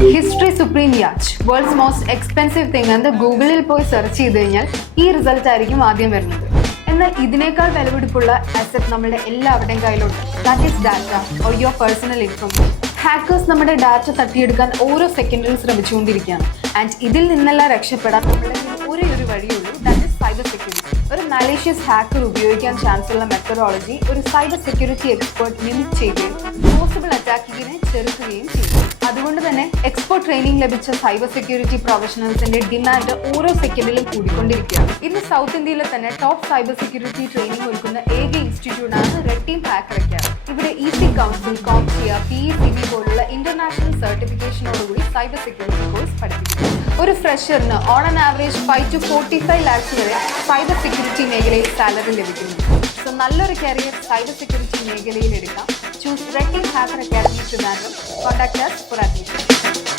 History Supreme Yacht, world's most expensive thing എന്ന് ഗൂഗിളിൽ പോയി സെർച്ച് ചെയ്ത് കഴിഞ്ഞാൽ ഈ റിസൾട്ട് ആയിരിക്കും ആദ്യം വരുന്നത്. എന്നാൽ ഇതിനേക്കാൾ വിലപിടിപ്പുള്ള അസറ്റ് നമ്മുടെ എല്ലാവരുടെയും കയ്യിലുണ്ട്. That is data or your personal information. Hackers നമ്മുടെ ഡാറ്റ തട്ടിയെടുക്കാൻ ഓരോ സെക്കൻഡിലും ശ്രമിച്ചുകൊണ്ടിരിക്കുകയാണ്. ആൻഡ് ഇതിൽ നിന്നെല്ലാം രക്ഷപ്പെടാൻ നമ്മുടെ ഒരേ ഒരു വഴിയുള്ളൂ, ദാറ്റ് ഈസ് സൈബർ സെക്യൂരിറ്റി. ഒരു മാലീഷ്യസ് ഹാക്കർ ഉപയോഗിക്കാൻ ചാൻസ് ഉള്ള മെത്തഡോളജി ഒരു സൈബർ സെക്യൂരിറ്റി എക്സ്പേർട്ട് മിമിക് ചെയ്യുകയും പോസിബിൾ അറ്റാക്കിങ്ങിനെ ചെറുക്കുകയും ചെയ്യും. അതുകൊണ്ട് തന്നെ എക്സ്പേർട്ട് ട്രെയിനിങ് ലഭിച്ച സൈബർ സെക്യൂരിറ്റി പ്രൊഫഷണൽസിന്റെ ഡിമാൻഡ് ഓരോ സെക്കൻഡിലും കൂടിക്കൊണ്ടിരിക്കുകയാണ്. ഇന്ന് സൗത്ത് ഇന്ത്യയിലെ തന്നെ ടോപ്പ് സൈബർ സെക്യൂരിറ്റി ട്രെയിനിങ് ഒരുക്കുന്ന ഏക ഇൻസ്റ്റിറ്റ്യൂട്ടാണ് RedTeam Hacker Academy. ഇവിടെ Ethicalhacking, CompTIA, PECB പോലുള്ള ഇന്റർനാഷണൽ സർട്ടിഫിക്കേഷനോടുകൂടി സൈബർ സെക്യൂരിറ്റി കോഴ്സ് പഠിപ്പിക്കുന്നു. ഒരു ഫ്രഷറിന് on an average 5 to 45 lakhs വരെ സൈബർ സെക്യൂരിറ്റി മേഖലയിൽ സാലറി ലഭിക്കുന്നു. സോ നല്ലൊരു കരിയർ സൈബർ സെക്യൂരിറ്റി മേഖലയിൽ എടുക്കാം. Choose RedTeam Hacker Academy to Contact us for admission.